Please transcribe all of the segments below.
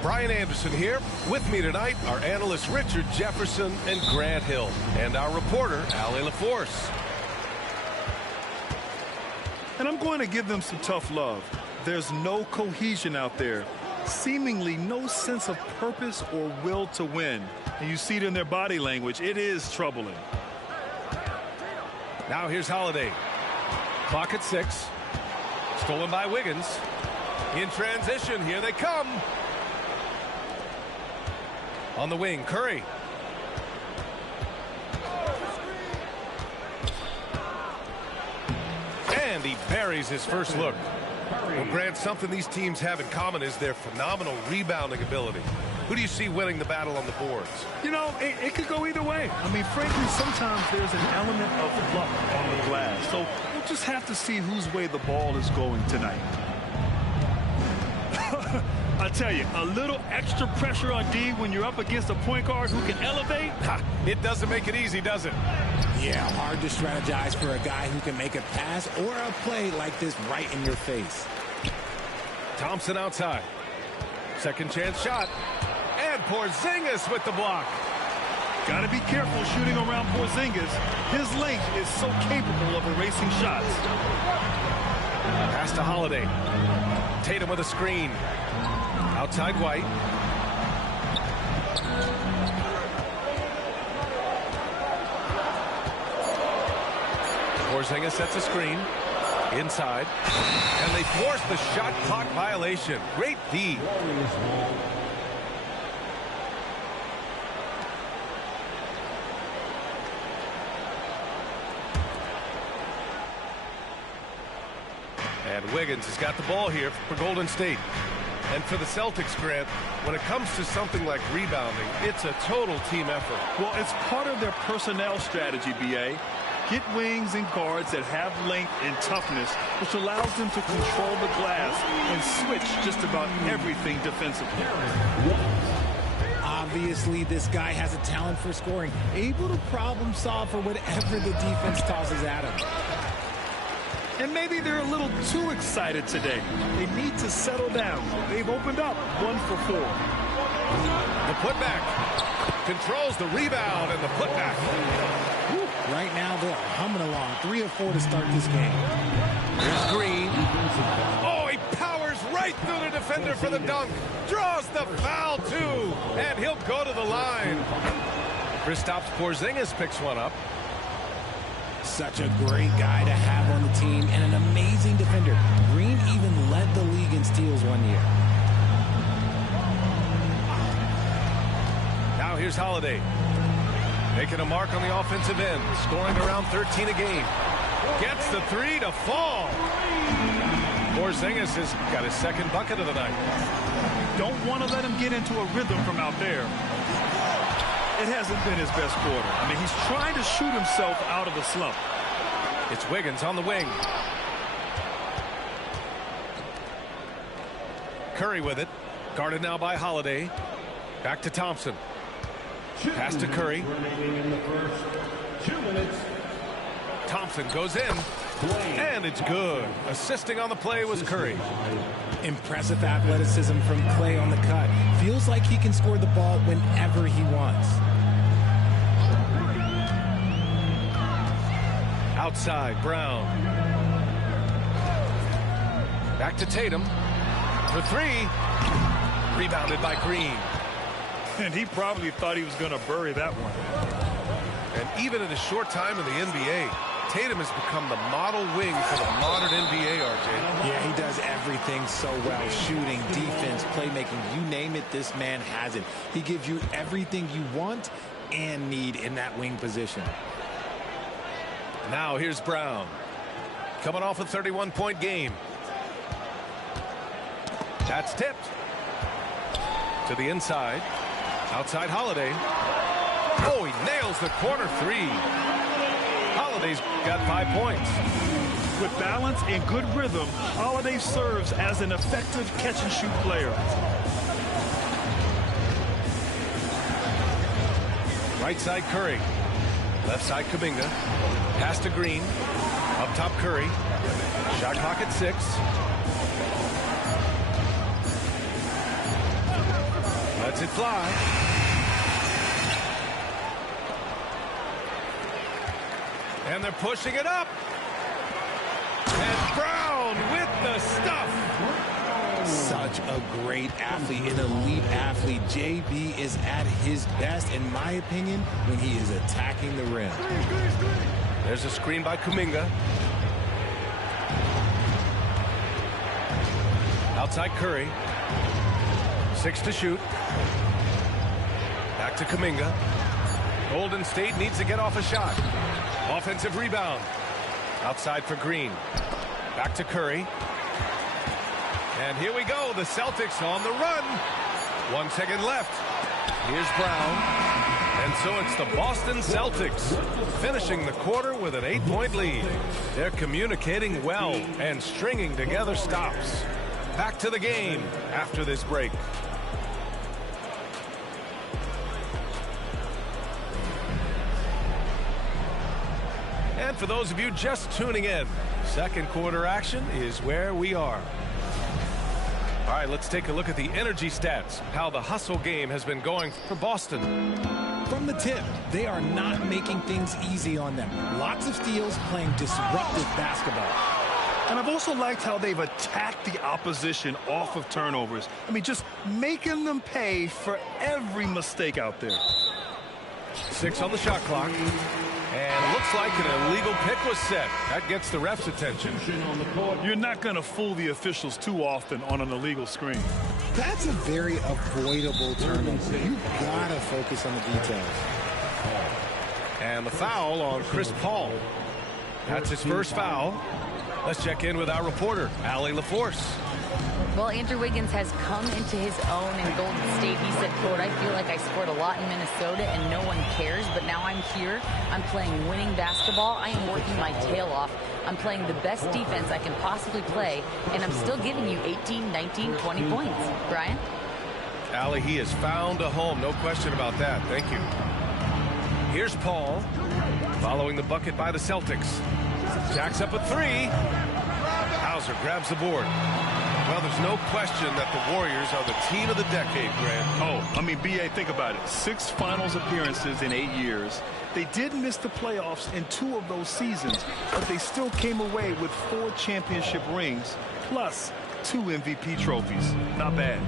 Brian Anderson here. With me tonight are analysts Richard Jefferson and Grant Hill, and our reporter, Allie LaForce. And I'm going to give them some tough love. There's no cohesion out there. Seemingly no sense of purpose or will to win. And you see it in their body language. It is troubling. Now here's Holiday. Clock at 6. Stolen by Wiggins. In transition, here they come. On the wing, Curry. And he buries his first look. Well, Grant, something these teams have in common is their phenomenal rebounding ability. Who do you see winning the battle on the boards? You know, it could go either way. I mean, frankly, sometimes there's an element of luck on the glass. So we'll just have to see whose way the ball is going tonight. I tell you, a little extra pressure on D when you're up against a point guard who can elevate. It doesn't make it easy, does it? Yeah, hard to strategize for a guy who can make a pass or a play like this right in your face. Thompson outside. Second chance shot. And Porzingis with the block. Got to be careful shooting around Porzingis. His length is so capable of erasing shots. Pass to Holiday. Tatum with a screen. Outside White. Porzingis sets a screen. Inside. And they force the shot clock violation. Great D. And Wiggins has got the ball here for Golden State. And for the Celtics, Grant, when it comes to something like rebounding, it's a total team effort. Well, it's part of their personnel strategy, B.A. Get wings and guards that have length and toughness, which allows them to control the glass and switch just about everything defensively. Obviously, this guy has a talent for scoring, able to problem solve for whatever the defense tosses at him. And maybe they're a little too excited today. They need to settle down. They've opened up 1 for 4. The putback. Controls the rebound and the putback. Right now, they are humming along. 3 of 4 to start this game. Here's Green. Oh, he powers right through the defender for the dunk. Draws the foul, too. And he'll go to the line. Kristaps Porzingis picks one up. Such a great guy to have on the team and an amazing defender. Green even led the league in steals one year. Now here's Holiday. Making a mark on the offensive end. Scoring around 13 a game. Gets the 3 to fall. Porzingis has got his second bucket of the night. Don't want to let him get into a rhythm from out there. It hasn't been his best quarter. I mean, he's trying to shoot himself out of a slump. It's Wiggins on the wing. Curry with it. Guarded now by Holiday. Back to Thompson. Pass to Curry. Thompson goes in. And it's good. Assisting on the play was Curry. Impressive athleticism from Clay on the cut. Feels like he can score the ball whenever he wants. Outside, Brown. Back to Tatum. For 3. Rebounded by Green. And he probably thought he was going to bury that one. And even in a short time in the NBA, Tatum has become the model wing for the modern NBA, RJ. Yeah, he does everything so well. Shooting, defense, playmaking, you name it, this man has it. He gives you everything you want and need in that wing position. Now here's Brown. Coming off a 31-point game. That's tipped. To the inside. Outside Holiday. Oh, he nails the corner three. Holiday's got 5 points. With balance and good rhythm, Holiday serves as an effective catch-and-shoot player. Right side Curry. Left side Kuminga. Pass to Green. Up top Curry. Shot clock at 6. Lets it fly. And they're pushing it up. And Brown with the stuff. Such a great athlete, an elite athlete. JB is at his best, in my opinion, when he is attacking the rim. There's a screen by Kuminga. Outside Curry. 6 to shoot. Back to Kuminga. Golden State needs to get off a shot. Offensive rebound. Outside for Green. Back to Curry. And here we go. The Celtics on the run. 1 second left. Here's Brown. And so it's the Boston Celtics finishing the quarter with an 8-point lead. They're communicating well and stringing together stops. Back to the game after this break. And for those of you just tuning in, second quarter action is where we are. All right, let's take a look at the energy stats, how the hustle game has been going for Boston. From the tip, they are not making things easy on them. Lots of steals, playing disruptive basketball. And I've also liked how they've attacked the opposition off of turnovers. I mean, just making them pay for every mistake out there. 6 on the shot clock. And it looks like an illegal pick was set. That gets the ref's attention. You're not going to fool the officials too often on an illegal screen. That's a very avoidable turnover. You gotta focus on the details. And the foul on Chris Paul. That's his first foul. Let's check in with our reporter, Allie LaForce. Well, Andrew Wiggins has come into his own in Golden State. He said, quote, I feel like I scored a lot in Minnesota and no one cares, but now I'm here. I'm playing winning basketball. I am working my tail off. I'm playing the best defense I can possibly play, and I'm still giving you 18, 19, 20 points. Brian? Allie, he has found a home. No question about that. Thank you. Here's Paul following the bucket by the Celtics. Jacks up a 3. Hauser grabs the board. Well, there's no question that the Warriors are the team of the decade, Grant. Oh, I mean, B.A., think about it. 6 finals appearances in 8 years. They did miss the playoffs in 2 of those seasons, but they still came away with 4 championship rings, plus 2 MVP trophies. Not bad.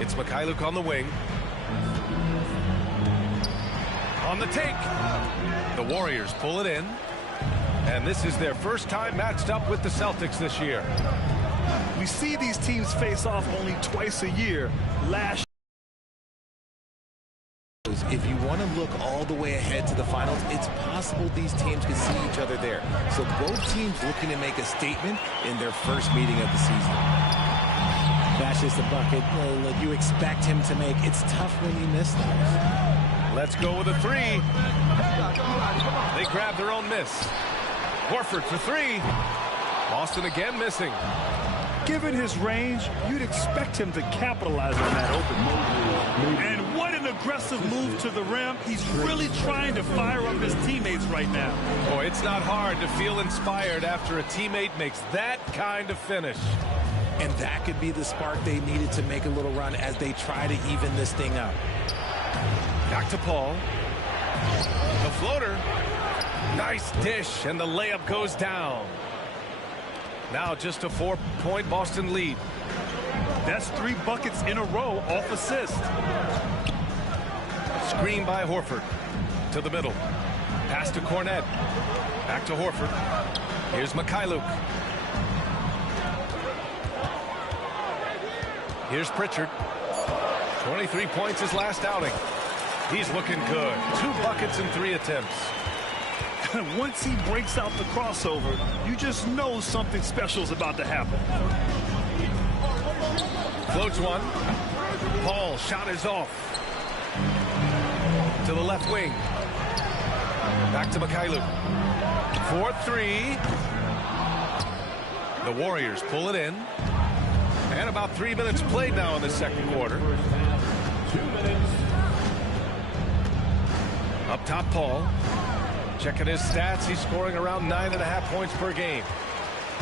It's Mikhailuk on the wing. On the take. The Warriors pull it in. And this is their first time matched up with the Celtics this year. We see these teams face off only twice a year. Last If you want to look all the way ahead to the finals, it's possible these teams could see each other there. So both teams looking to make a statement in their first meeting of the season. That's just the bucket you expect him to make. It's tough when you miss that. Let's go with a 3. They grab their own miss. Horford for 3. Boston again missing. Given his range, you'd expect him to capitalize on that open move. And what an aggressive move to the rim. He's really trying to fire up his teammates right now. Boy, it's not hard to feel inspired after a teammate makes that kind of finish. And that could be the spark they needed to make a little run as they try to even this thing up. Back to Paul. The floater. Nice dish, and the layup goes down. Now just a 4-point Boston lead. That's 3 buckets in a row off assist. Screen by Horford. To the middle. Pass to Cornette. Back to Horford. Here's Mikhailuk. Here's Pritchard. 23 points his last outing. He's looking good. 2 buckets in 3 attempts. Once he breaks out the crossover, you just know something special is about to happen. Floats one. Paul, shot is off. To the left wing. Back to Mikhailu. 4-3. The Warriors pull it in. And about 3 minutes played now in the second quarter. 2 minutes. Up top, Paul. Checking his stats, he's scoring around 9.5 points per game.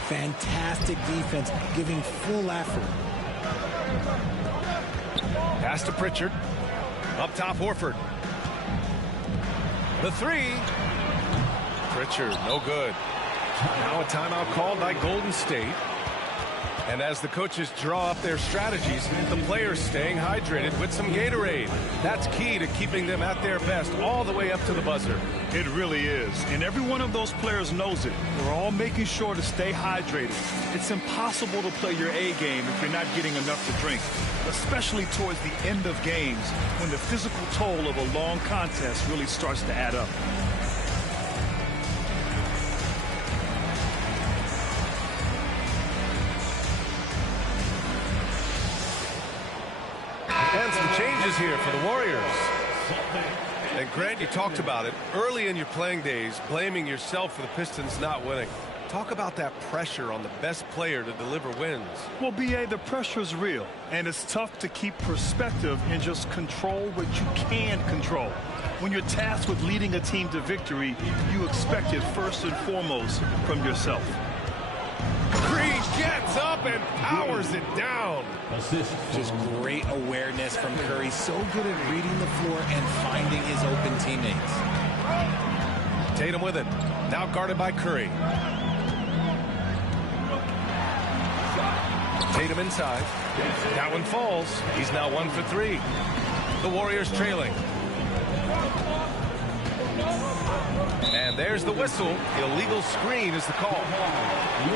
Fantastic defense, giving full effort. Pass to Pritchard. Up top, Horford. The three. Pritchard, no good. Now a timeout called by Golden State. And as the coaches draw up their strategies, the players staying hydrated with some Gatorade. That's key to keeping them at their best all the way up to the buzzer. It really is. And every one of those players knows it. They're all making sure to stay hydrated. It's impossible to play your A game if you're not getting enough to drink, especially towards the end of games when the physical toll of a long contest really starts to add up. And some changes here for the Warriors. And Grant, you talked about it early in your playing days, blaming yourself for the Pistons not winning. Talk about that pressure on the best player to deliver wins. Well, B.A., the pressure is real, and it's tough to keep perspective and just control what you can control. When you're tasked with leading a team to victory, you expect it first and foremost from yourself. Green gets up and powers it down. Just great awareness from Curry. So good at reading the floor and finding his open teammates. Tatum with it. Now guarded by Curry. Tatum inside. That one falls. He's now 1 for 3. The Warriors trailing. And there's the whistle. Illegal screen is the call.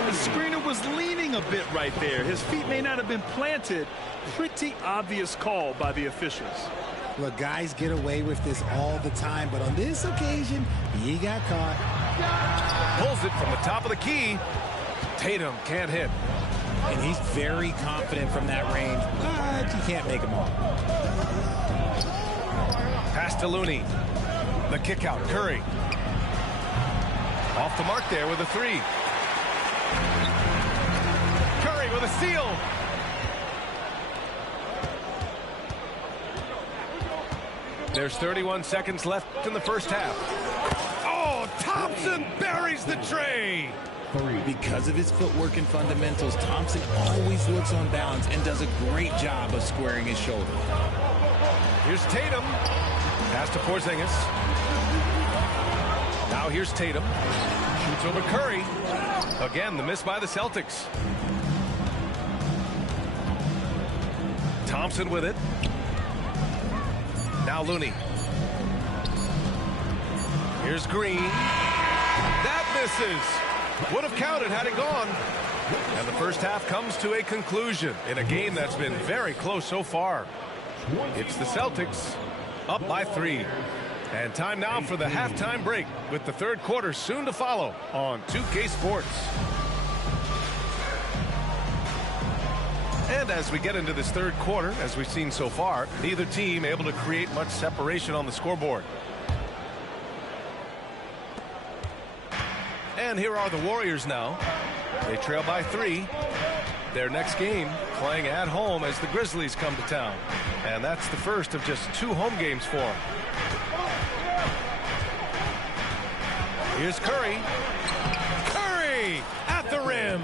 The screener was leaning a bit right there. His feet may not have been planted. Pretty obvious call by the officials. Look, guys get away with this all the time, but on this occasion, he got caught. Pulls it from the top of the key. Tatum can't hit. And he's very confident from that range, but you can't make him all. Pass to Looney. The kick out, Curry. Off the mark there with a three. Curry with a steal. There's 31 seconds left in the first half. Oh, Thompson buries the tray. Because of his footwork and fundamentals, Thompson always looks on balance and does a great job of squaring his shoulder. Here's Tatum. Pass to Porzingis. Now here's Tatum. Shoots over Curry. Again, the miss by the Celtics. Thompson with it. Now Looney. Here's Green. That misses. Would have counted had it gone. And the first half comes to a conclusion in a game that's been very close so far. It's the Celtics up by 3. And time now for the halftime break with the third quarter soon to follow on 2K Sports. And as we get into this third quarter, as we've seen so far, neither team able to create much separation on the scoreboard. And here are the Warriors now. They trail by 3. Their next game playing at home as the Grizzlies come to town. And that's the first of just 2 home games for them. Here's Curry. Curry at the rim.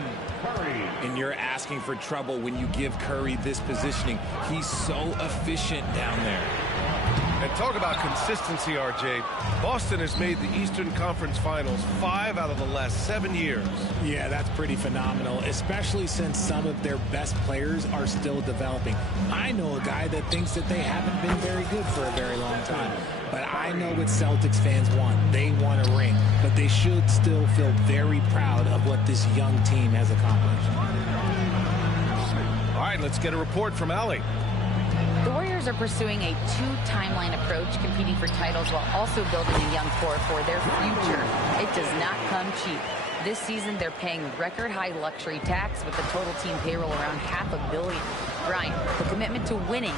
And you're asking for trouble when you give Curry this positioning. He's so efficient down there. And talk about consistency, RJ. Boston has made the Eastern Conference Finals 5 out of the last 7 years. Yeah, that's pretty phenomenal, especially since some of their best players are still developing. I know a guy that thinks that they haven't been very good for a very long time. But I know what Celtics fans want. They want a ring. But they should still feel very proud of what this young team has accomplished. All right, let's get a report from Allie. The Warriors are pursuing a 2-timeline approach, competing for titles while also building a young core for their future. It's does not come cheap. This season, they're paying record-high luxury tax with the total team payroll around $500 million. Brian, the commitment to winning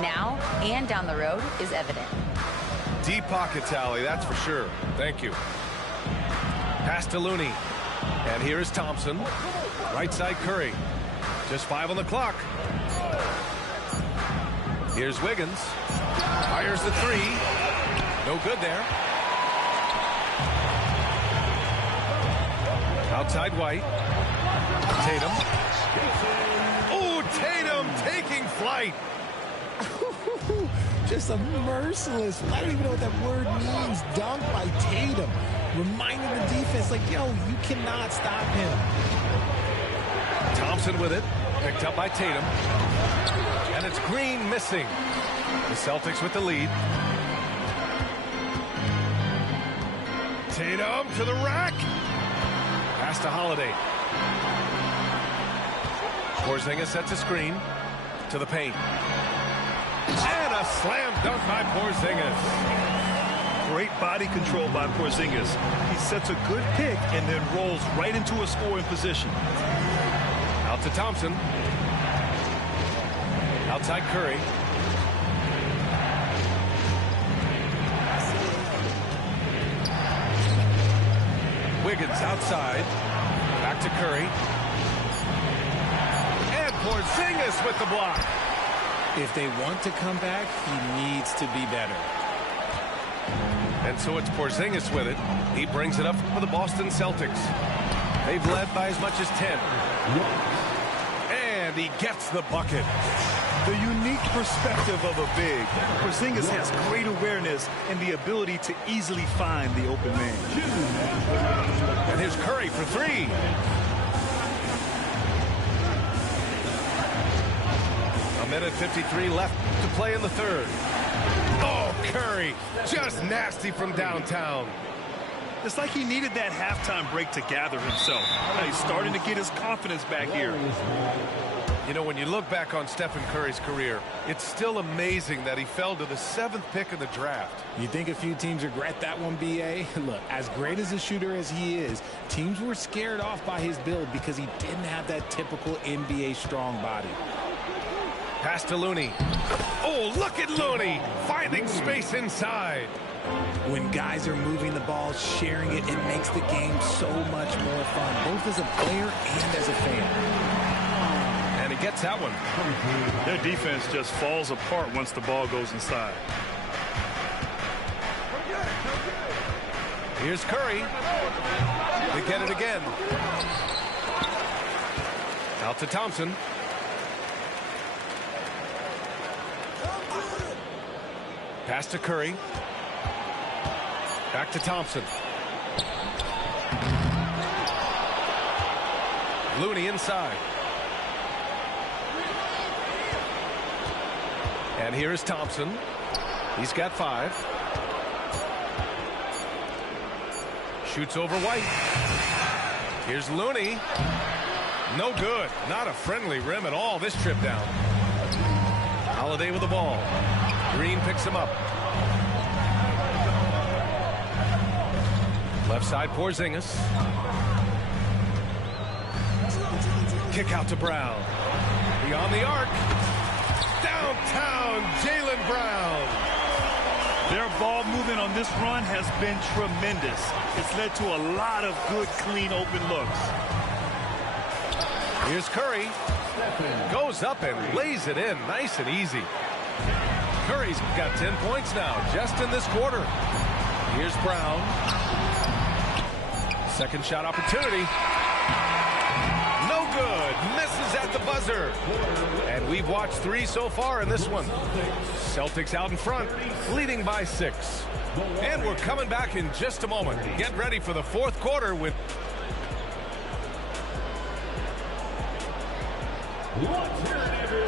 now and down the road is evident. Deep pocket tally, that's for sure. Thank you. Pass to Looney. And here is Thompson. Right side Curry. Just 5 on the clock. Here's Wiggins. Fires the 3. No good there. Outside White. Tatum. Oh, Tatum taking flight. Just a merciless, I don't even know what that word means, dunk by Tatum. Reminding the defense, like, yo, you cannot stop him. Thompson with it. Picked up by Tatum. And it's Green missing. The Celtics with the lead. Tatum to the rack. Pass to Holiday. Porzingis sets a screen to the paint. And a slam dunk by Porzingis. Great body control by Porzingis. He sets a good pick and then rolls right into a scoring position. Out to Thompson. Outside Curry. Wiggins outside. Back to Curry. And Porzingis with the block. If they want to come back, he needs to be better. And so it's Porzingis with it. He brings it up for the Boston Celtics. They've led by as much as 10. And he gets the bucket. The unique perspective of a big. Porzingis has great awareness and the ability to easily find the open man. And here's Curry for 3. A minute 53 left to play in the third. Oh, Curry, just nasty from downtown. It's like he needed that halftime break to gather himself. Now he's starting to get his confidence back here. You know, when you look back on Stephen Curry's career, it's still amazing that he fell to the 7th pick in the draft. You think a few teams regret that one, B.A.? Look, as great as a shooter as he is, teams were scared off by his build because he didn't have that typical NBA strong body. Pass to Looney. Oh, look at Looney finding space inside. When guys are moving the ball, sharing it, it makes the game so much more fun, both as a player and as a fan. And he gets that one. Their defense just falls apart once the ball goes inside. Here's Curry. They get it again. Out to Thompson. Pass to Curry. Back to Thompson. Looney inside. And here is Thompson. He's got 5. Shoots over White. Here's Looney. No good. Not a friendly rim at all this trip down. Holiday with the ball. Green picks him up. Left side Porzingis. Kick out to Brown. Beyond the arc. Downtown Jaylen Brown. Their ball movement on this run has been tremendous. It's led to a lot of good, clean, open looks. Here's Curry. Goes up and lays it in nice and easy. Curry's got 10 points now just in this quarter. Here's Brown. Second shot opportunity. No good. Misses at the buzzer. And we've watched 3 so far in this one. Celtics out in front, leading by 6. And we're coming back in just a moment. Get ready for the fourth quarter with...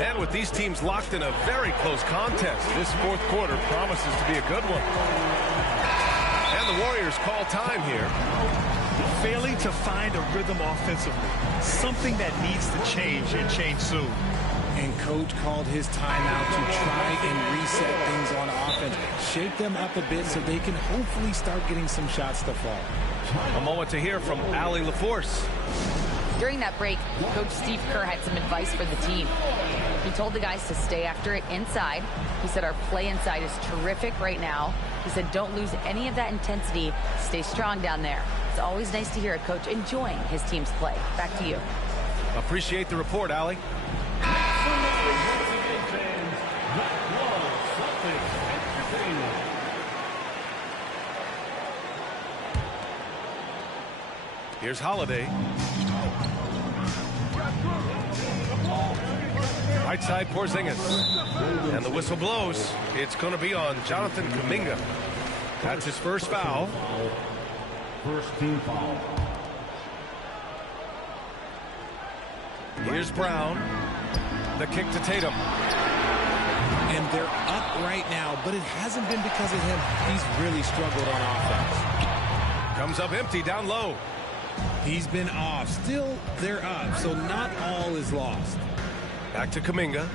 And with these teams locked in a very close contest, this fourth quarter promises to be a good one. And the Warriors call time here. Failing to find a rhythm offensively. Something that needs to change and change soon. And coach called his timeout to try and reset things on offense. Shake them up a bit so they can hopefully start getting some shots to fall. A moment to hear from Allie LaForce. During that break, Coach Steve Kerr had some advice for the team. He told the guys to stay after it inside. He said our play inside is terrific right now. He said don't lose any of that intensity. Stay strong down there. It's always nice to hear a coach enjoying his team's play. Back to you. Appreciate the report, Allie. Here's Holiday. Right side, Porzingis. And the whistle blows. It's going to be on Jonathan Kuminga. That's his first foul. First team foul. Here's Brown. The kick to Tatum. And they're up right now, but it hasn't been because of him. He's really struggled on offense. Comes up empty down low. He's been off. Still, they're up, so not all is lost. Back to Kuminga.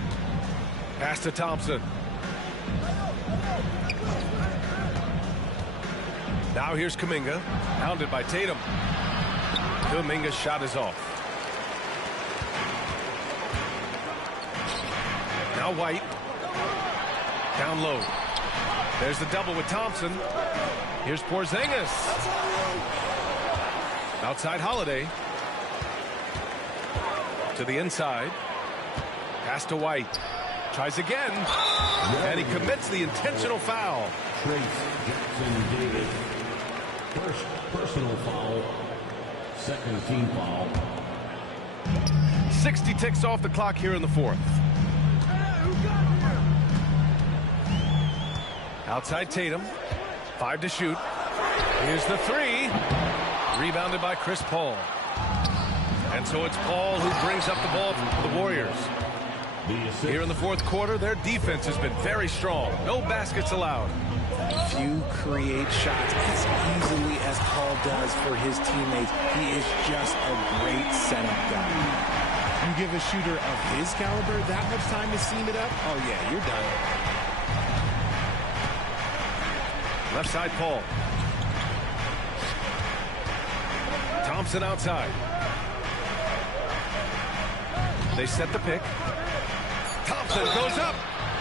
Pass to Thompson. Now here's Kuminga. Pounded by Tatum. Kuminga's shot is off. Now White. Down low. There's the double with Thompson. Here's Porzingis. Outside Holiday. To the inside. Pass to White. Tries again. And he commits the intentional foul. Trace Jackson Davis. First personal foul. Second team foul. 60 ticks off the clock here in the fourth. Outside Tatum. 5 to shoot. Here's the 3. Rebounded by Chris Paul. And so it's Paul who brings up the ball for the Warriors. Here in the fourth quarter, their defense has been very strong. No baskets allowed. Few create shots as easily as Paul does for his teammates. He is just a great setup guy. You give a shooter of his caliber that much time to seam it up, oh yeah, you're done. Left side, Paul. Thompson outside. They set the pick. Thompson goes up.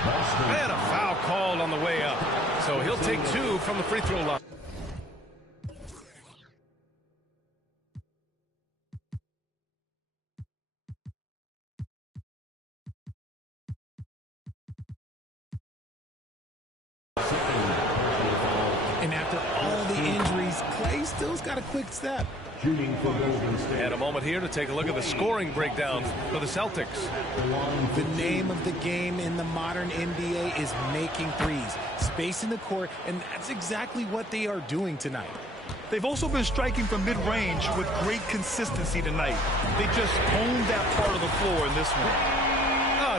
And a foul called on the way up. So he'll take 2 from the free throw line. And after all the injuries, Clay still's got a quick step. Shooting for Golden State. And a moment here to take a look at the scoring breakdown for the Celtics. The name of the game in the modern NBA is making threes, spacing the court, and that's exactly what they are doing tonight. They've also been striking from mid-range with great consistency tonight. They just owned that part of the floor in this one.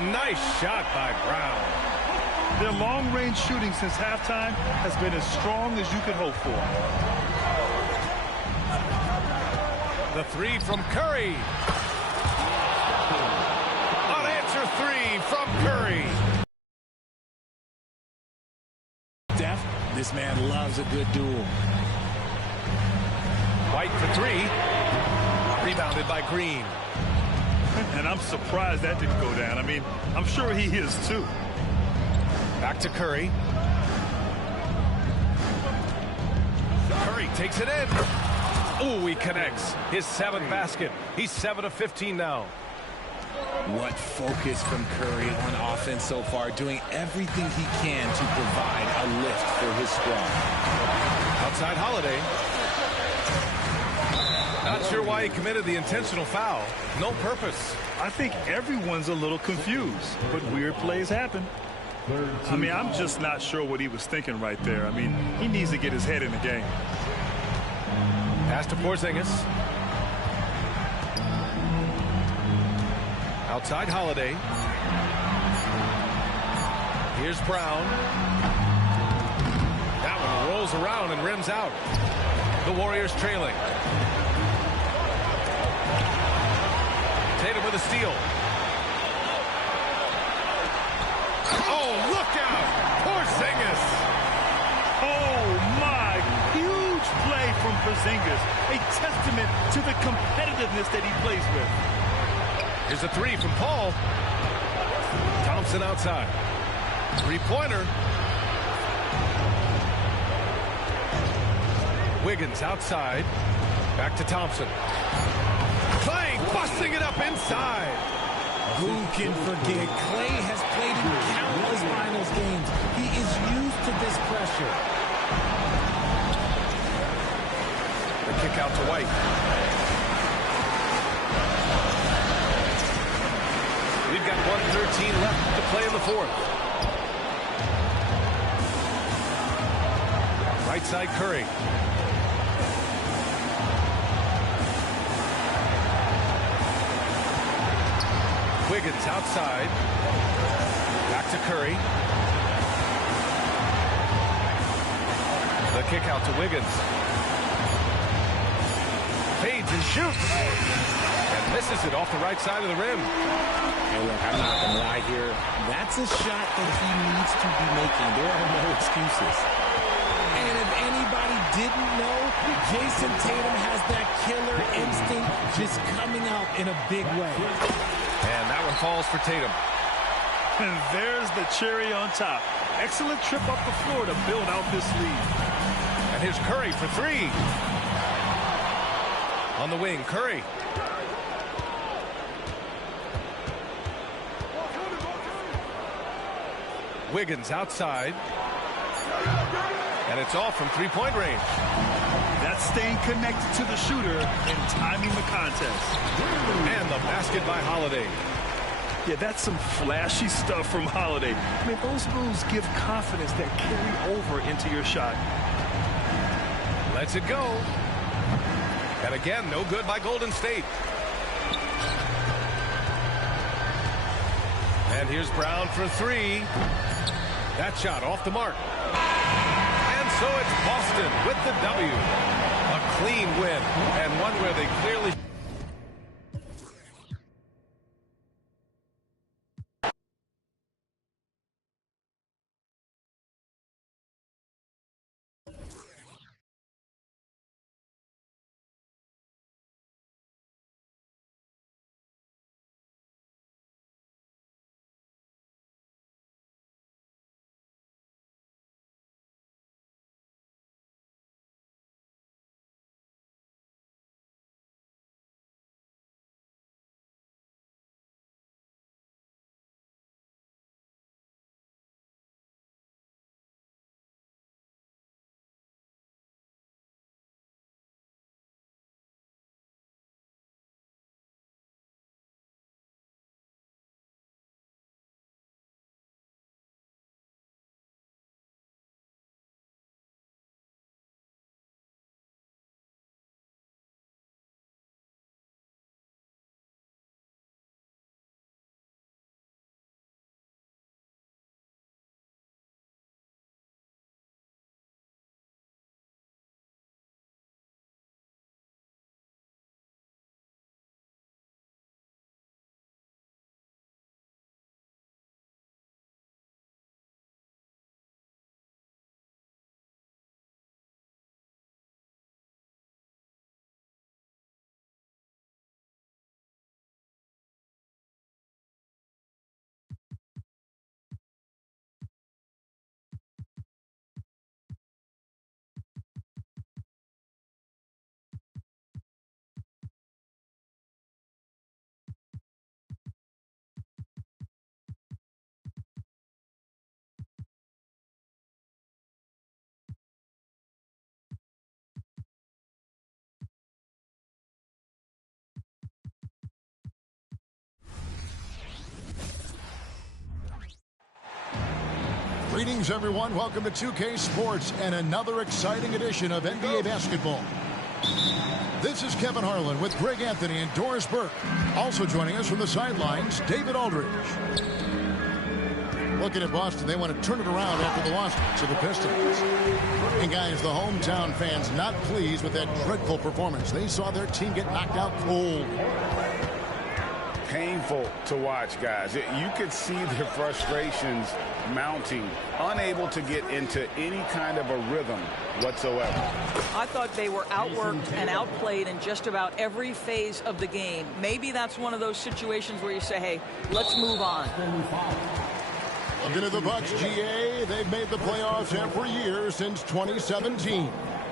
A nice shot by Brown. Their long-range shooting since halftime has been as strong as you could hope for. The 3 from Curry. Unanswered 3 from Curry. Steph, this man loves a good duel. White for 3. Rebounded by Green. And I'm surprised that didn't go down. I mean, I'm sure he is too. Back to Curry. Curry takes it in. Oh, he connects. His 7th basket. He's 7 of 15 now. What focus from Curry on offense so far, doing everything he can to provide a lift for his squad. Outside Holiday. Not sure why he committed the intentional foul. No purpose. I think everyone's a little confused, but weird plays happen. I mean, I'm just not sure what he was thinking right there. I mean, he needs to get his head in the game. Pass to Porzingis. Outside Holiday. Here's Brown. That one rolls around and rims out. The Warriors trailing. Tatum with a steal. Oh, look out! Porzingis! Oh, my. Huge play from Porzingis. A testament to the competitiveness that he plays with. Here's a three from Paul. Thompson outside. Three-pointer. Wiggins outside. Back to Thompson. Clay busting it up inside. Who can forget? Clay has played in countless finals games. He is used to this pressure. The kick out to White. We've got 1:13 left to play in the fourth. Right side Curry. Wiggins outside. Back to Curry. The kick out to Wiggins. Fades and shoots. And misses it off the right side of the rim. Hey, look, I'm not going to lie here. That's a shot that he needs to be making. There are no excuses. And if anybody didn't know, Jason Tatum has that killer instinct just coming out in a big way. And that one falls for Tatum. And there's the cherry on top. Excellent trip up the floor to build out this lead. And here's Curry for three. On the wing, Curry. Wiggins outside. And it's off from three-point range. That's staying connected to the shooter and timing the contest. And the basket by Holiday. Yeah, that's some flashy stuff from Holiday. I mean, those moves give confidence that carry over into your shot. Lets it go. And again, no good by Golden State. And here's Brown for three. That shot off the mark. And so it's Boston with the W. A clean win, and one where they clearly... Greetings, everyone. Welcome to 2K Sports and another exciting edition of NBA basketball. This is Kevin Harlan with Greg Anthony and Doris Burke. Also joining us from the sidelines, David Aldridge. Looking at Boston, they want to turn it around after the loss to the Pistons. And guys, the hometown fans not pleased with that dreadful performance. They saw their team get knocked out cold. painful to watch, guys. You could see their frustrations mounting, unable to get into any kind of a rhythm whatsoever. I thought they were outworked and outplayed in just about every phase of the game. Maybe that's one of those situations where you say, hey, let's move on. Looking at the Bucks, GA, they've made the playoffs every year since 2017.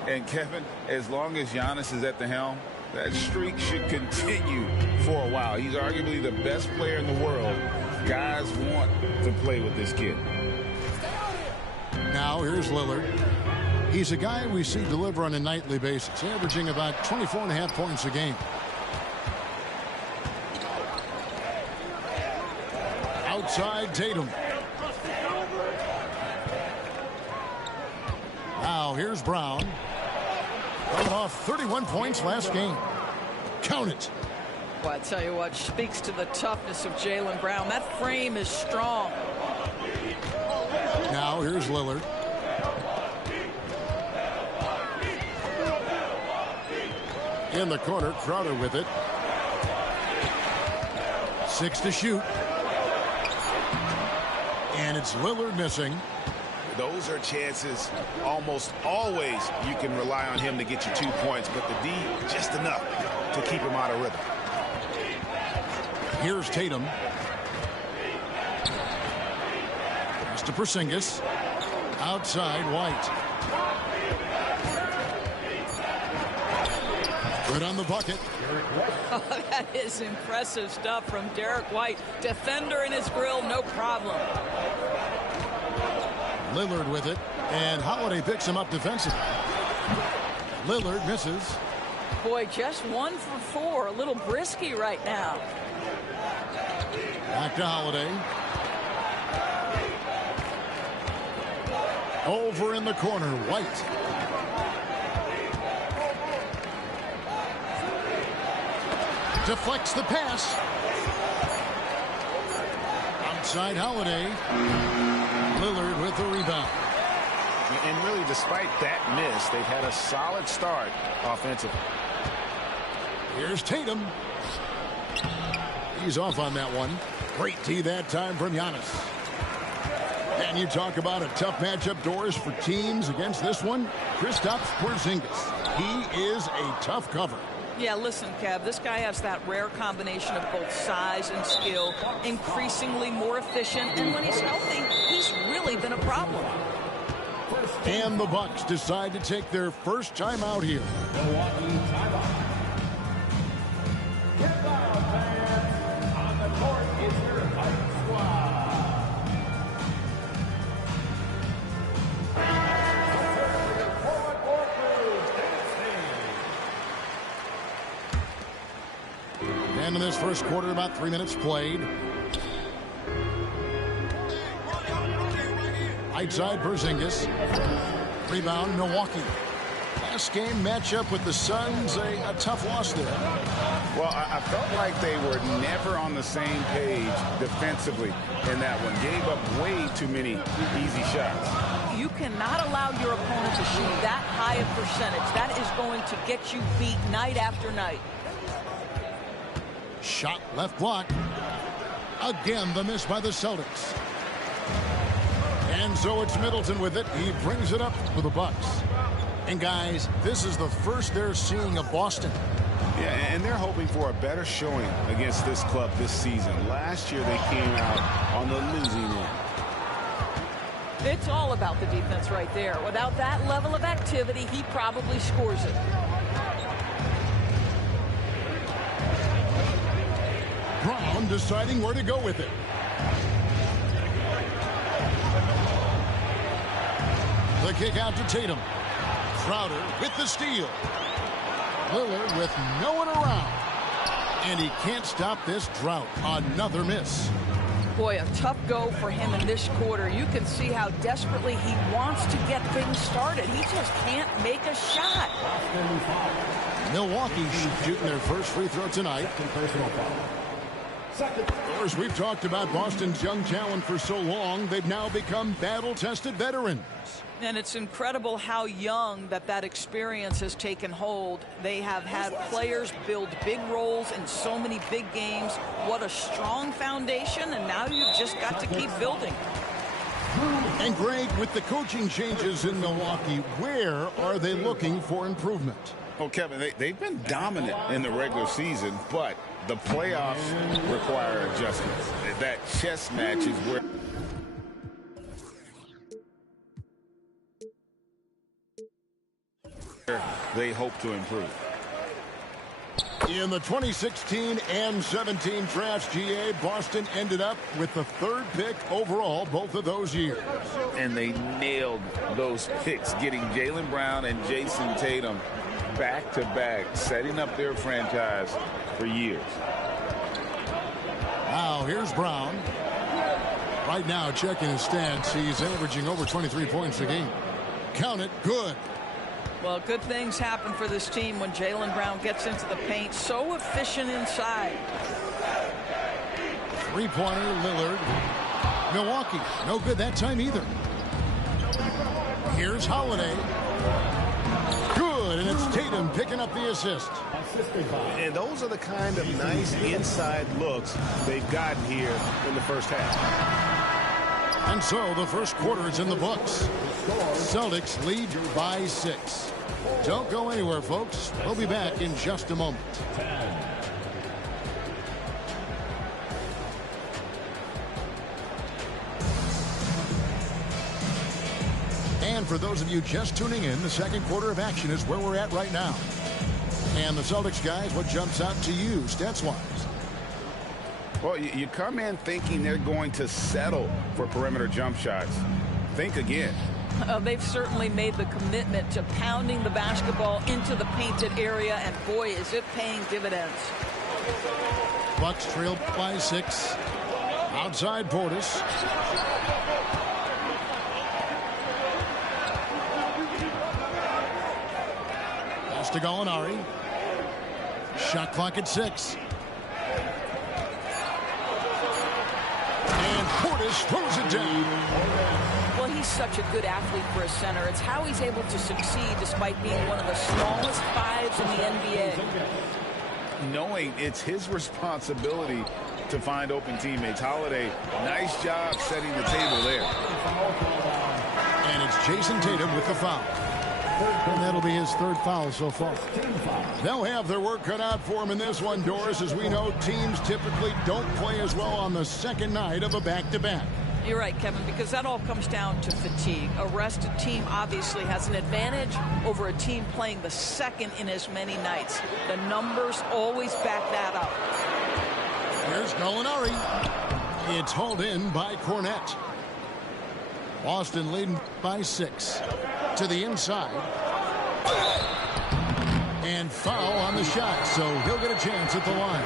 And Kevin, as long as Giannis is at the helm, that streak should continue for a while. He's arguably the best player in the world. Guys want to play with this kid. Now here's Lillard. He's a guy we see deliver on a nightly basis, averaging about 24.5 points a game. Outside Tatum. Now here's Brown. Coming off 31 points last game. Count it. Well, I tell you what, speaks to the toughness of Jaylen Brown. That frame is strong. Now here's Lillard. In the corner, Crowder with it. 6 to shoot. And it's Lillard missing. Those are chances almost always you can rely on him to get you 2 points, but the D just enough to keep him out of rhythm. Here's Tatum. Pass to Porzingis. Outside White. Good on the bucket. Oh, that is impressive stuff from Derek White. Defender in his grill, no problem. Lillard with it, and Holiday picks him up defensively. Lillard misses. Boy, just 1 for 4. A little brisky right now. Back to Holiday. Over in the corner, White. Deflects the pass. Outside Holiday. Lillard with the rebound. And really, despite that miss, they've had a solid start offensively. Here's Tatum. He's off on that one. Great D that time from Giannis. And you talk about a tough matchup, Doris, for teams against this one. Kristaps Porzingis. He is a tough cover. Yeah, listen, Kev, this guy has that rare combination of both size and skill, increasingly more efficient, and when he's healthy, he's really been a problem. And the Bucks decide to take their first time out here. Milwaukee timeout. Get down, fans. On the court is your Fight Squad. And in this first quarter, about 3 minutes played. Right side, Porzingis. Rebound, Milwaukee. Last game matchup with the Suns, a tough loss there. Well, I felt like they were never on the same page defensively in that one. Gave up way too many easy shots. You cannot allow your opponent to shoot that high a percentage. That is going to get you beat night after night. Shot left block. Again, the miss by the Celtics. And so it's Middleton with it. He brings it up for the Bucks. And guys, this is the first they're seeing of Boston. Yeah, and they're hoping for a better showing against this club this season. Last year they came out on the losing end. It's all about the defense right there. Without that level of activity, he probably scores it. Brown deciding where to go with it. The kick out to Tatum. Crowder with the steal. Lillard with no one around. And he can't stop this drought. Another miss. Boy, a tough go for him in this quarter. You can see how desperately he wants to get things started. He just can't make a shot. Milwaukee shooting their first free throw tonight. Of course, we've talked about Boston's young talent for so long, they've now become battle-tested veterans. And it's incredible how young that experience has taken hold. They have had players build big roles in so many big games. What a strong foundation, and now you've just got to keep building. And Greg, with the coaching changes in Milwaukee, where are they looking for improvement? Well, Kevin, they've been dominant in the regular season, but the playoffs require adjustments. That chess match is where they hope to improve. In the 2016 and 17 drafts, GA, Boston ended up with the 3rd pick overall both of those years. And they nailed those picks, getting Jaylen Brown and Jason Tatum back-to-back, setting up their franchise for years. Now, here's Brown. Right now, checking his stats, he's averaging over 23 points a game. Count it, good. Well, good things happen for this team when Jaylen Brown gets into the paint. So efficient inside. Three-pointer, Lillard. Milwaukee, no good that time either. Here's Holiday. Good, and it's Tatum picking up the assist. And those are the kind of nice inside looks they've gotten here in the first half. And so the first quarter is in the books. Celtics lead by 6. Don't go anywhere, folks. We'll be back in just a moment. And for those of you just tuning in, the second quarter of action is where we're at right now. And the Celtics, guys, what jumps out to you stats-wise? Well, you come in thinking they're going to settle for perimeter jump shots. Think again. They've certainly made the commitment to pounding the basketball into the painted area, and boy, is it paying dividends. Bucks trail by 6. Outside Portis. Pass to Gallinari. Shot clock at 6. And Portis throws it down. Well, he's such a good athlete for a center. It's how he's able to succeed despite being one of the smallest 5s in the NBA. Knowing it's his responsibility to find open teammates. Holiday, nice job setting the table there. And it's Jason Tatum with the foul. And that'll be his 3rd foul so far. They'll have their work cut out for him in this one, Doris. As we know, teams typically don't play as well on the second night of a back-to-back. You're right, Kevin, because that all comes down to fatigue. A rested team obviously has an advantage over a team playing the second in as many nights. The numbers always back that up. Here's Gallinari. It's hauled in by Cornette. Boston leading by 6. To the inside. And foul on the shot, so he'll get a chance at the line.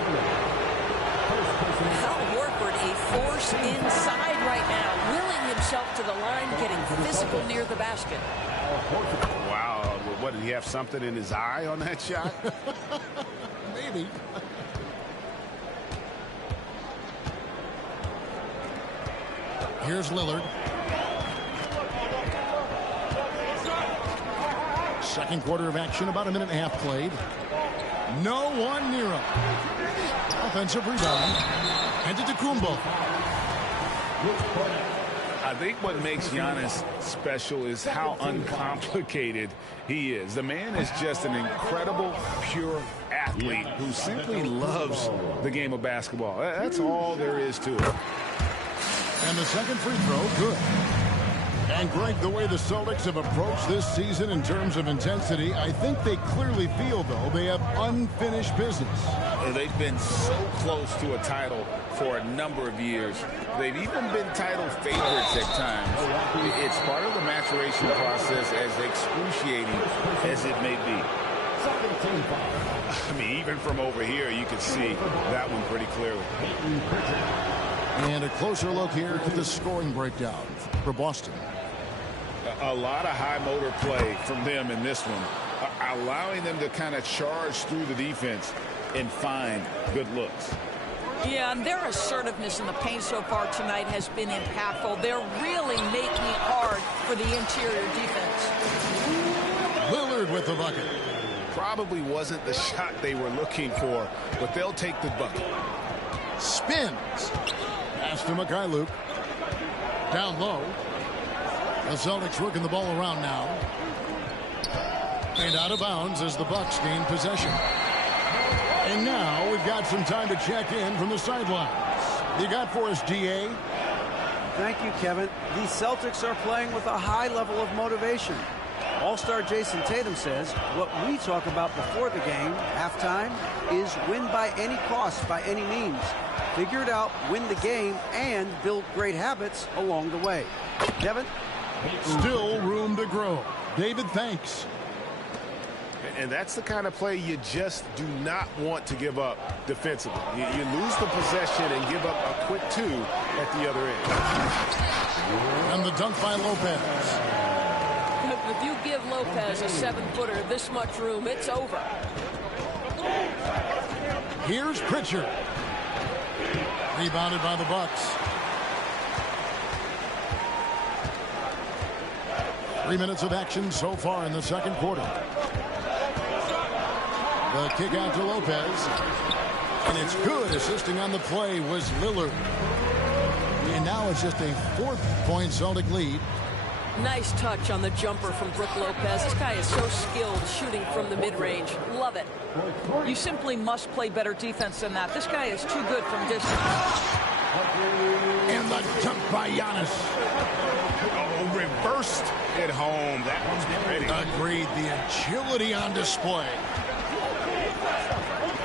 Al Horford, a force inside right now, willing himself to the line, getting physical near the basket. Wow, what, did he have something in his eye on that shot? Maybe. Here's Lillard. Second quarter of action, about a minute and a half played. No one near him. Offensive rebound. Antetokounmpo. I think what makes Giannis special is how uncomplicated he is. The man is just an incredible, pure athlete who simply loves the game of basketball. That's all there is to it. And the second free throw, good. And Greg, the way the Celtics have approached this season in terms of intensity, I think they clearly feel, though, they have unfinished business. They've been so close to a title for a number of years. They've even been title favorites at times. It's part of the maturation process, as excruciating as it may be. I mean, even from over here, you can see that one pretty clearly. And a closer look here at the scoring breakdown for Boston. A lot of high motor play from them in this one, allowing them to kind of charge through the defense and find good looks. Yeah, and their assertiveness in the paint so far tonight has been impactful. They're really making it hard for the interior defense. Lillard with the bucket. Probably wasn't the shot they were looking for, but they'll take the bucket. Spins. Pass to Mikhailuk. Down low. The Celtics working the ball around now. And out of bounds as the Bucks gain possession. And now we've got some time to check in from the sidelines. You got for us, DA? Thank you, Kevin. The Celtics are playing with a high level of motivation. All-star Jason Tatum says what we talk about before the game, halftime, is win by any cost, by any means. Figure it out, win the game, and build great habits along the way. Kevin? Still room to grow. David, thanks. And that's the kind of play you just do not want to give up defensively. You lose the possession and give up a quick two at the other end. And the dunk by Lopez. If you give Lopez a 7-footer this much room, it's over. Here's Pritchard. Rebounded by the Bucks. 3 minutes of action so far in the second quarter. The kick out to Lopez. And it's good. Assisting on the play was Lillard. And now it's just a 4-point Celtic lead. Nice touch on the jumper from Brook Lopez. This guy is so skilled shooting from the mid-range. Love it. You simply must play better defense than that. This guy is too good from distance. And the jump by Giannis. Oh, reversed at home. That was pretty. Agreed. The agility on display.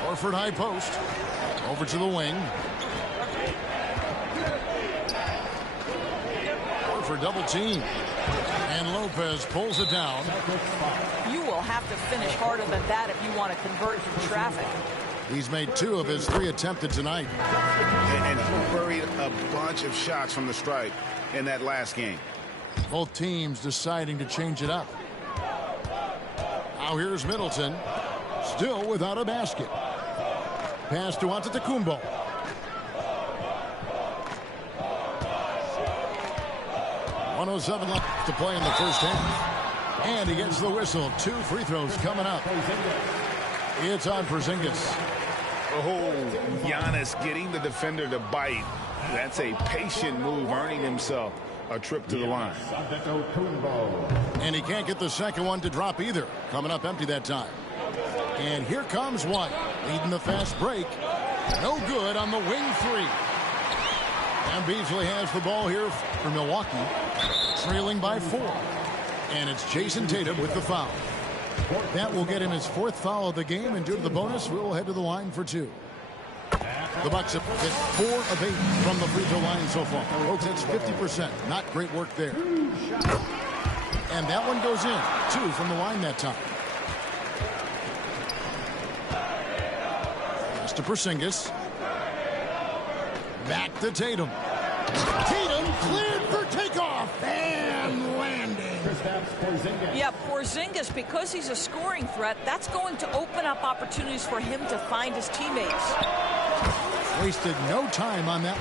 Horford high post. Over to the wing. Horford double team. And Lopez pulls it down. You will have to finish harder than that if you want to convert from traffic. He's made 2 of his 3 attempted tonight. And he buried a bunch of shots from the stripe in that last game. Both teams deciding to change it up. Now here's Middleton. Still without a basket. Pass to Antetokounmpo. .107 left to play in the first half. And he gets the whistle. 2 free throws coming up. It's on Porzingis. Oh, Giannis getting the defender to bite. That's a patient move, earning himself a trip to the line. And he can't get the second one to drop either. Coming up empty that time. And here comes White, leading the fast break. No good on the wing 3. And Beasley has the ball here for Milwaukee, trailing by 4. And it's Jason Tatum with the foul. That will get him his 4th foul of the game, and due to the bonus, we'll head to the line for 2. The Bucks have hit 4 of 8 from the free throw line so far. Folks, that's 50%. Not great work there. And that one goes in. 2 from the line that time. Pass to Porzingis. Back to Tatum. Tatum cleared for takeoff and landing. Yeah, Porzingis, because he's a scoring threat, that's going to open up opportunities for him to find his teammates. Wasted no time on that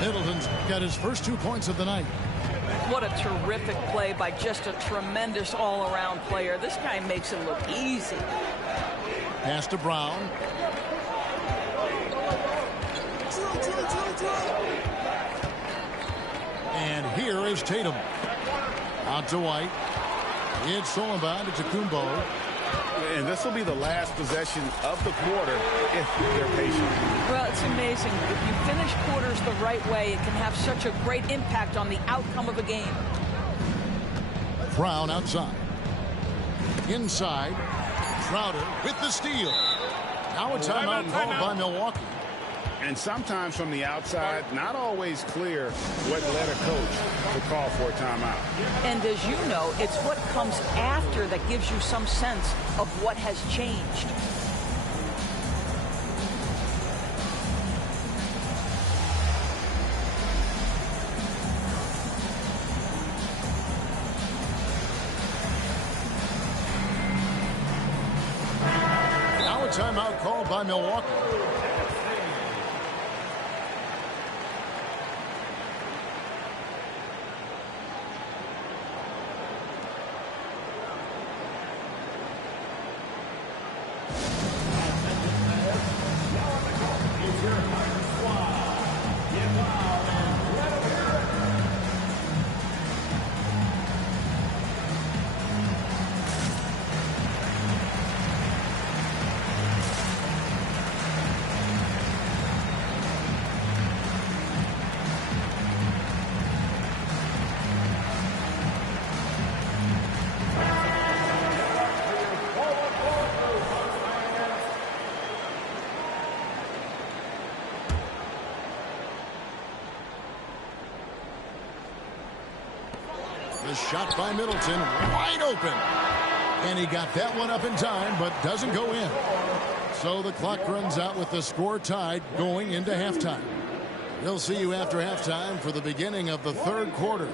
one. Middleton's got his first 2 points of the night. What a terrific play by just a tremendous all-around player. This guy makes it look easy. Pass to Brown. And here is Tatum. Out to White. It's Solomon to Kumbo. And this will be the last possession of the quarter if they're patient. Well, it's amazing. If you finish quarters the right way, it can have such a great impact on the outcome of a game. Brown outside. Inside. Crowder with the steal. Now a timeout called by Milwaukee. And sometimes from the outside, not always clear what led a coach to call for a timeout. And as you know, it's what comes after that gives you some sense of what has changed. Now a timeout called by Milwaukee. your fighting squad. Get loud and let 'em hear it. The shot by Middleton, wide open. And he got that one up in time, but doesn't go in. So the clock runs out with the score tied going into halftime. We'll see you after halftime for the beginning of the third quarter.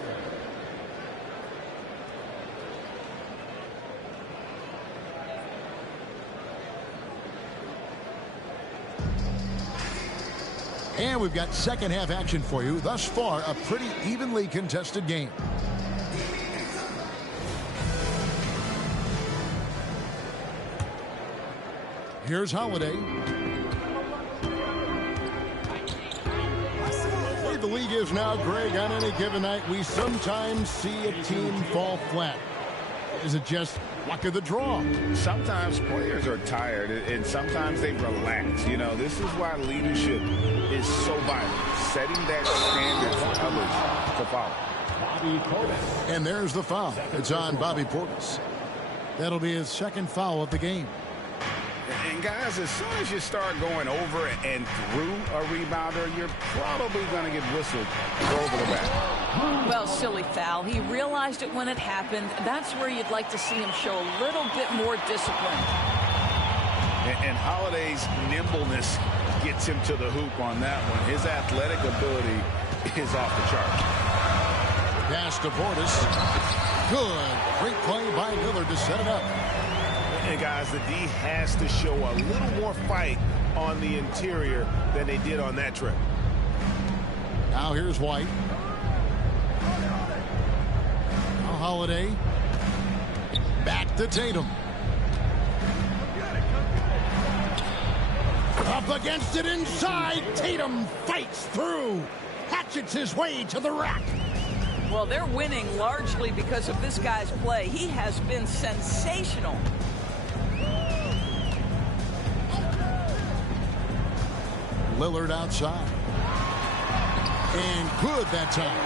And we've got second half action for you. Thus far, a pretty evenly contested game. Here's Holiday. The way the league is now, Greg, on any given night, we sometimes see a team fall flat. Is it just luck of the draw? Sometimes players are tired, and sometimes they relax. You know, this is why leadership is so vital, setting that standard for others to follow. Bobby Portis. And there's the foul. It's on Bobby Portis. That'll be his second foul of the game. And guys, as soon as you start going over and through a rebounder, you're probably going to get whistled over the back. Well, silly foul. He realized it when it happened. That's where you'd like to see him show a little bit more discipline. And Holiday's nimbleness gets him to the hoop on that one. His athletic ability is off the chart. Pass to Portis. Good. Great play by Lillard to set it up. And guys, the D has to show a little more fight on the interior than they did on that trip. Now here's White. Now Holiday. Back to Tatum. Up against it inside. Tatum fights through. Hatchets his way to the rack. Well, they're winning largely because of this guy's play. He has been sensational. Lillard outside. And good that time.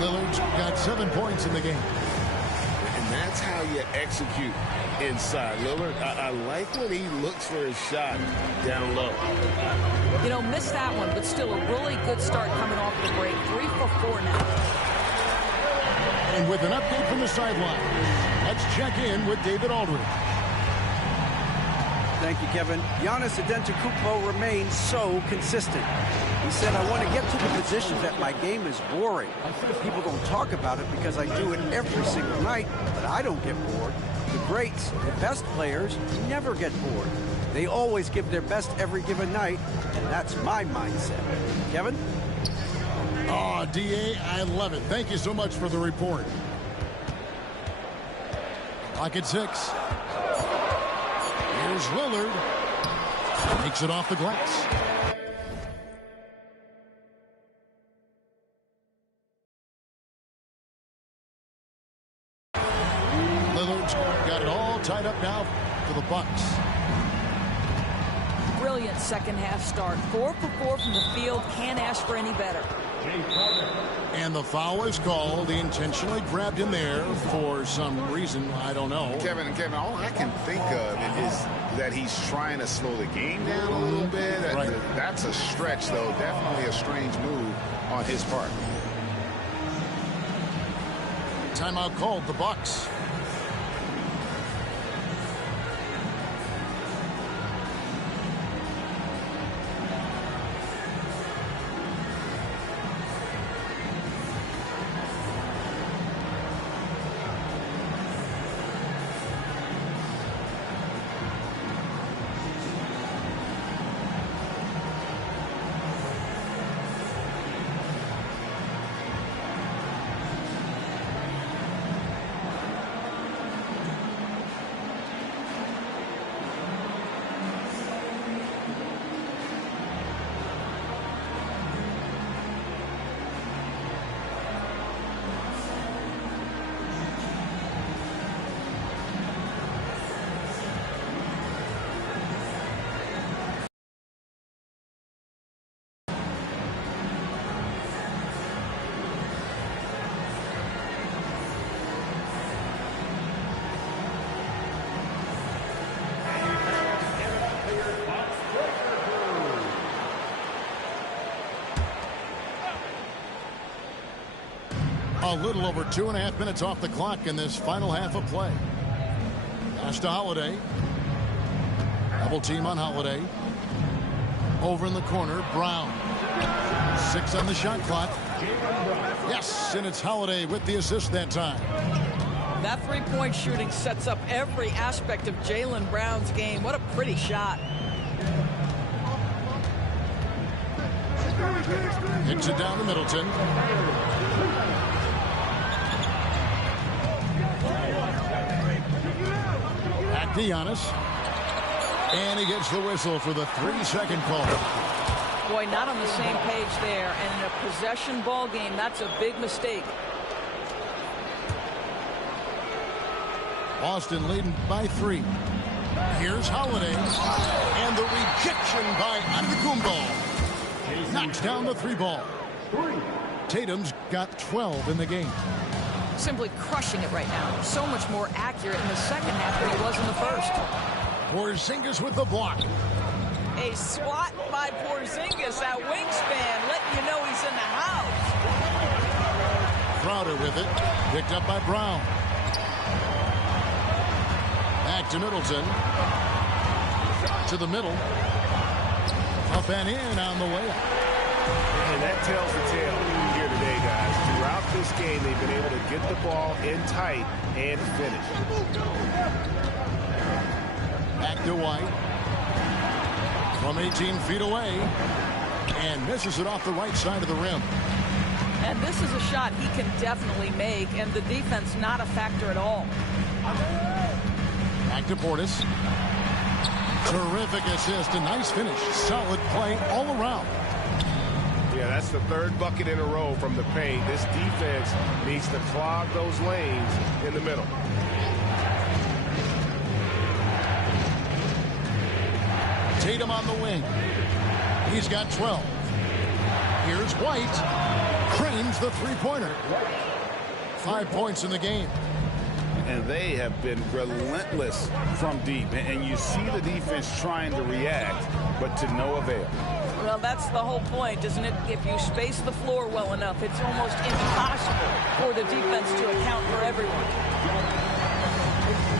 Lillard's got 7 points in the game. And that's how you execute inside. Lillard, I like when he looks for his shot down low. You know, missed that one, but still a really good start coming off the break. 3 for 4 now. And with an update from the sideline, let's check in with David Aldridge. Thank you, Kevin. Giannis Antetokounmpo remains so consistent. He said, I want to get to the position that my game is boring. People don't talk about it because I do it every single night, but I don't get bored. The greats, the best players, never get bored. They always give their best every given night, and that's my mindset. Kevin? Oh, DA, I love it. Thank you so much for the report. Clock at 6. Here's Lillard. Takes it off the glass. Lillard's got it all tied up now for the Bucks. Brilliant second half start. 4 for 4 from the field. Can't ask for any better. And the foul is called. He intentionally grabbed him there for some reason. I don't know. Kevin, all I can think of is that he's trying to slow the game down a little bit. Right. That's a stretch, though. Definitely a strange move on his part. Timeout called, the Bucks. A little over 2.5 minutes off the clock in this final half of play. Pass to Holiday. Double team on Holiday. Over in the corner, Brown. 6 on the shot clock. Yes, and it's Holiday with the assist that time. That three-point shooting sets up every aspect of Jaylen Brown's game. What a pretty shot. Hits it down to Middleton. Back to Giannis. And he gets the whistle for the 3-second call. Boy, not on the same page there. And in a possession ball game, that's a big mistake. Boston leading by 3. Here's Holiday. And the rejection by Antetokounmpo. Knocks down the 3-ball. Tatum's got 12 in the game. Simply crushing it right now. So much more accurate in the second half than he was in the first. Porzingis with the block. A swat by Porzingis at wingspan, letting you know he's in the house. Crowder with it. Picked up by Brown. Back to Middleton. To the middle. Up and in on the way up. And that tells the tale here today, guys. Throughout this game, they've been able to get the ball in tight and finish. Back to White. From 18 feet away. And misses it off the right side of the rim. And this is a shot he can definitely make, and the defense not a factor at all. Back to Portis. Terrific assist, a nice finish. Solid play all around. Yeah, that's the 3rd bucket in a row from the paint. This defense needs to clog those lanes in the middle. Tatum on the wing. He's got 12. Here's White. Cranes the 3-pointer. 5 points in the game. And they have been relentless from deep. And you see the defense trying to react, but to no avail. Well, that's the whole point, isn't it? If you space the floor well enough, it's almost impossible for the defense to account for everyone.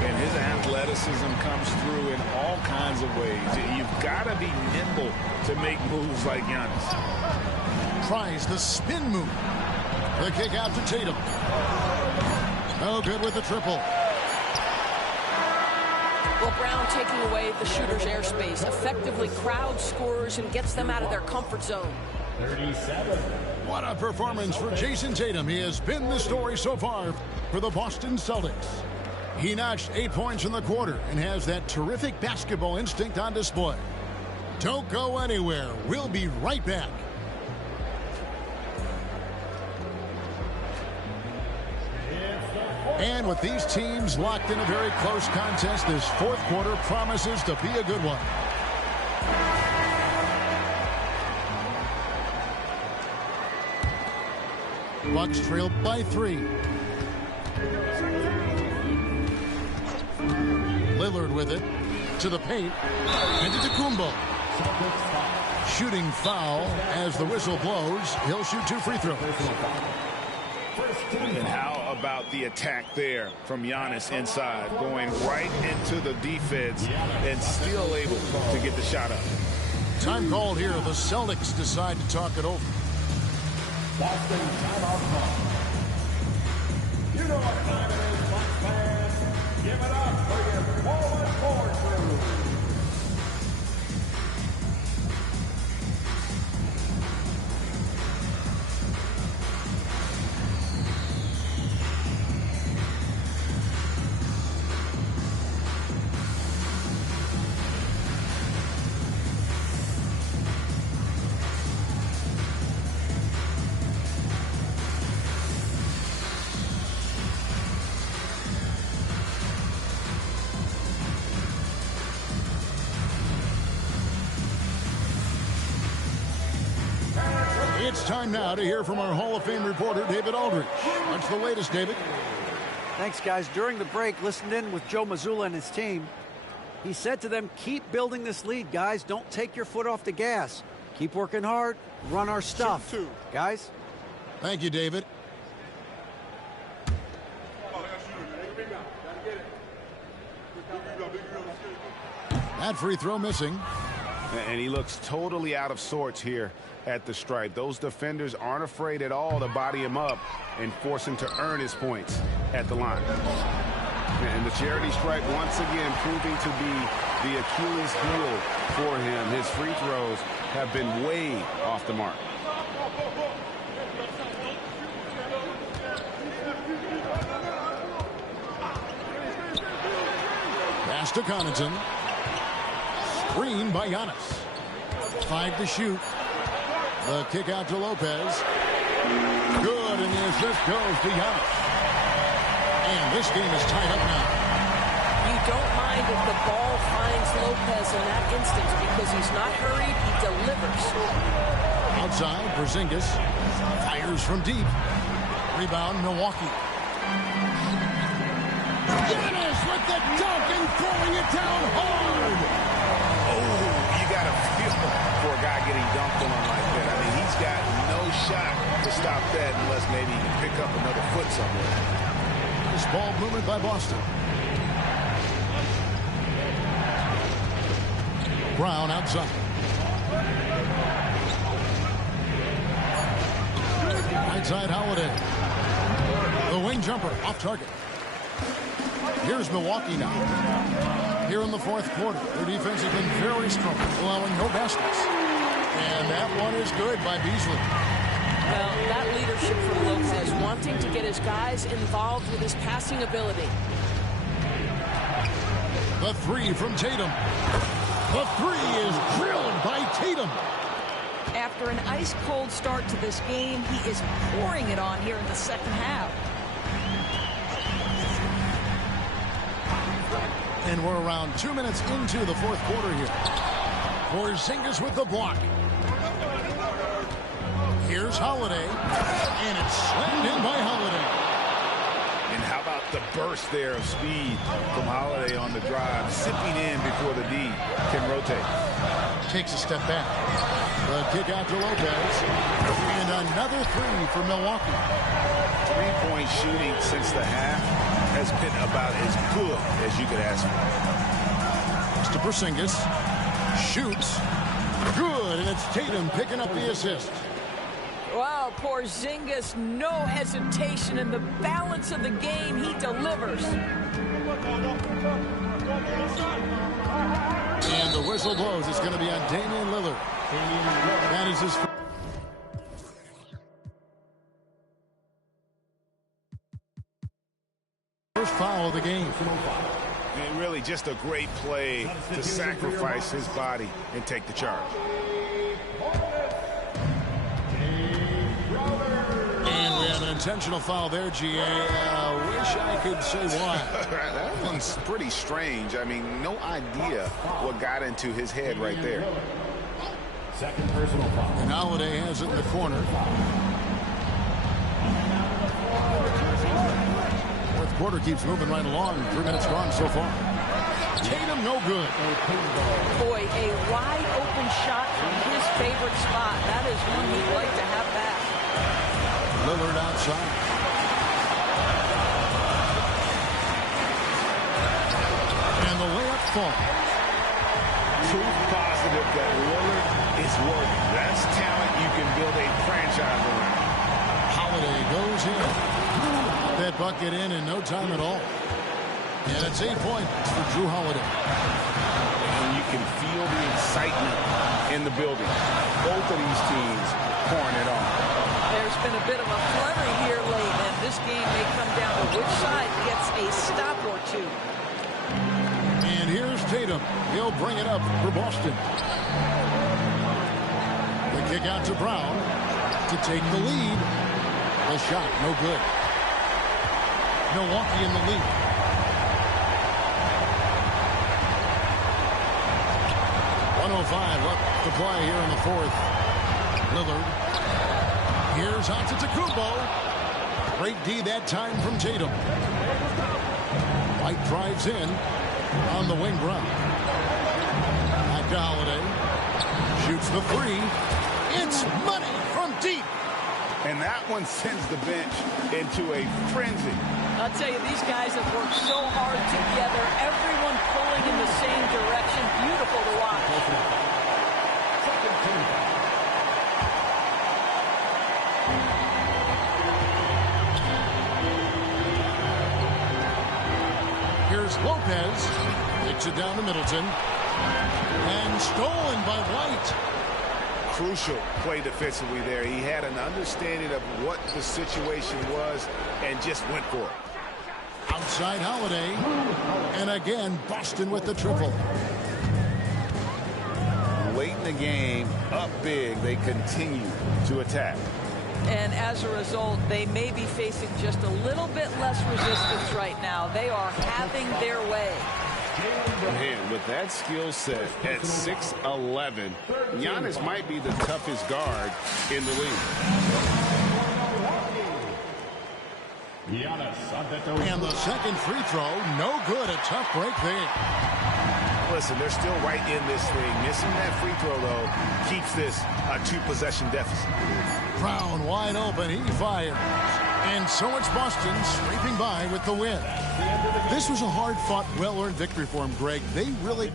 And his athleticism comes through in all kinds of ways. You've got to be nimble to make moves like Giannis. Tries the spin move. The kick out to Tatum. No good with the triple. Well, Brown taking away the shooter's airspace effectively crowds scorers and gets them out of their comfort zone. 37. What a performance for Jason Tatum. He has been the story so far for the Boston Celtics. He notched 8 points in the quarter and has that terrific basketball instinct on display. Don't go anywhere. We'll be right back. And with these teams locked in a very close contest, this 4th quarter promises to be a good one. Bucks trail by 3. Lillard with it to the paint. Antetokounmpo. Shooting foul as the whistle blows. He'll shoot 2 free throws. And how about the attack there from Giannis inside, going right into the defense and still able to get the shot up. Time called here. The Celtics decide to talk it over. Boston timeout call. You know what time it is, Bucks fans. Give it up for your forward crew. It's time now to hear from our Hall of Fame reporter, David Aldridge. What's the latest, David? Thanks, guys. During the break, listened in with Joe Mazzulla and his team. He said to them, keep building this lead, guys. Don't take your foot off the gas. Keep working hard. Run our stuff. Guys? Thank you, David. That free throw missing. And he looks totally out of sorts here at the stripe. Those defenders aren't afraid at all to body him up and force him to earn his points at the line. And the charity stripe once again proving to be the Achilles heel for him. His free throws have been way off the mark. Pass to Connaughton. Screen by Giannis. 5 to shoot. The kick out to Lopez. Good, and the assist goes to Giannis. And this game is tied up now. You don't mind if the ball finds Lopez in that instance because he's not hurried, he delivers. Outside, Porzingis fires from deep. Rebound, Milwaukee. Giannis with the dunk and throwing it down hard. Oh, you got to feel for a guy getting dunked on like that. I mean, he's got no shot to stop that unless maybe he can pick up another foot somewhere. This ball movement by Boston. Brown outside. Outside Holiday. The wing jumper off target. Here's Milwaukee now. Here in the fourth quarter, their defense has been very strong, allowing no baskets. And that one is good by Beasley. Well, that leadership from Lopez, wanting to get his guys involved with his passing ability. The three from Tatum. The three is drilled by Tatum. After an ice-cold start to this game, he is pouring it on here in the second half. And we're around 2 minutes into the fourth quarter here. Porzingis with the block. Here's Holiday. And it's slammed in by Holiday. And how about the burst there of speed from Holiday on the drive, zipping in before the D can rotate. Takes a step back. The kick out to Lopez. And another three for Milwaukee. Three-point shooting since the half has been about as good as you could ask for. Mr. Porzingis shoots. Good, and it's Tatum picking up the assist. Wow, Porzingis, no hesitation in the balance of the game. He delivers. And the whistle blows. It's going to be on Damian Lillard. That is his first foul of the game. And really just a great play to sacrifice his body and take the charge. And we have an intentional foul there, GA. Wish I could say why. That one's pretty strange. I mean, no idea what got into his head right there. Second personal foul. And Holiday has it in the corner. Fourth quarter keeps moving right along. 3 minutes gone so far. Tatum no good. Boy, a wide open shot from his favorite spot. That is one he'd like to have back. Lillard outside. And the layup falls. Proof positive that Lillard is working. That's talent you can build a franchise around. Holiday goes in. That bucket in no time at all. And it's 8 points for Drew Holiday. And you can feel the excitement in the building. Both of these teams pouring it on. There's been a bit of a flurry here late, and this game may come down to which side gets a stop or two. And here's Tatum. He'll bring it up for Boston. The kick out to Brown to take the lead. The shot, no good. Milwaukee in the lead. .105 left to play here in the fourth. Lillard. Here's Antetokounmpo. Great D that time from Tatum. White drives in on the wing. Brown. Back to Holiday. Shoots the three. It's money from deep. And that one sends the bench into a frenzy. I'll tell you, these guys have worked so hard together. Everyone pulling in the same direction. You Lopez takes it down to Middleton. And stolen by White. Crucial play defensively there. He had an understanding of what the situation was and just went for it. Outside Holiday. And again, Boston with the triple. Late in the game, up big, they continue to attack. And as a result, they may be facing just a little bit less resistance right now. They are having their way. Man, with that skill set at 6'11", Giannis might be the toughest guard in the league. And the second free throw, no good. A tough break there. Listen, they're still right in this thing. Missing that free throw, though, keeps this a two-possession deficit. Brown wide open. He fires. And so it's Boston scraping by with the win. This was a hard-fought, well-earned victory for him, Greg. They really...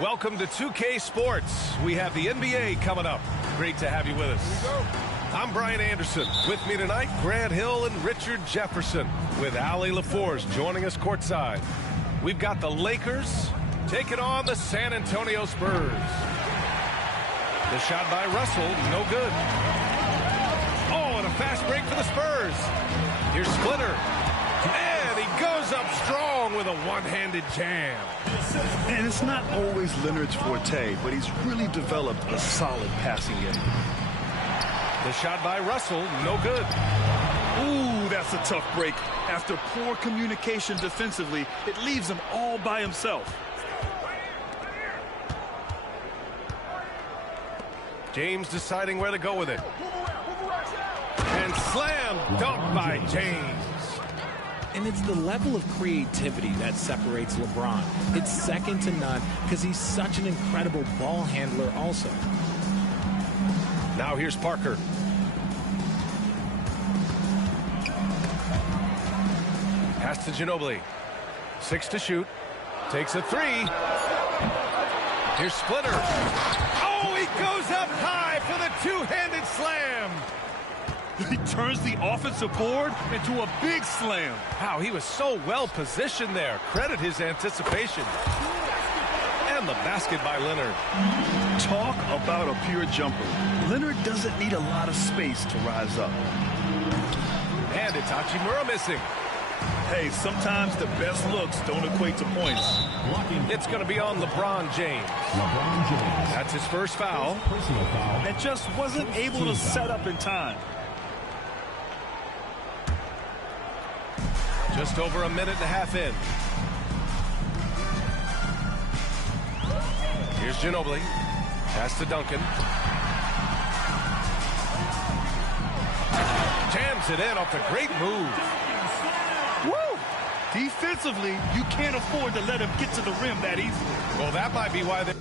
Welcome to 2K Sports. We have the NBA coming up. Great to have you with us. I'm Brian Anderson. With me tonight, Grant Hill and Richard Jefferson, with Allie LaForce joining us courtside. We've got the Lakers taking on the San Antonio Spurs. The shot by Russell, no good. Oh, and a fast break for the Spurs. Here's Splitter. And he goes up strong with a one-handed jam. And it's not always Leonard's forte, but he's really developed a solid passing game. The shot by Russell, no good. Ooh, that's a tough break. After poor communication defensively, it leaves him all by himself. James deciding where to go with it. And slam dunk by James. And it's the level of creativity that separates LeBron. It's second to none because he's such an incredible ball handler also. Now here's Parker. Pass to Ginobili. 6 to shoot. Takes a 3. Here's Splitter. Oh, he goes up high for the two-handed slam. He turns the offensive board into a big slam. Wow, he was so well positioned there. Credit his anticipation. And the basket by Leonard. Talk about a pure jumper. Leonard doesn't need a lot of space to rise up. And it's Hachimura missing. Hey, sometimes the best looks don't equate to points. It's going to be on LeBron James. That's his first foul. And just wasn't able to set up in time. Just over a minute and a half in. Here's Ginobili. Pass to Duncan. Jams it in off the great move. Woo! Defensively, you can't afford to let him get to the rim that easily. Well, that might be why they...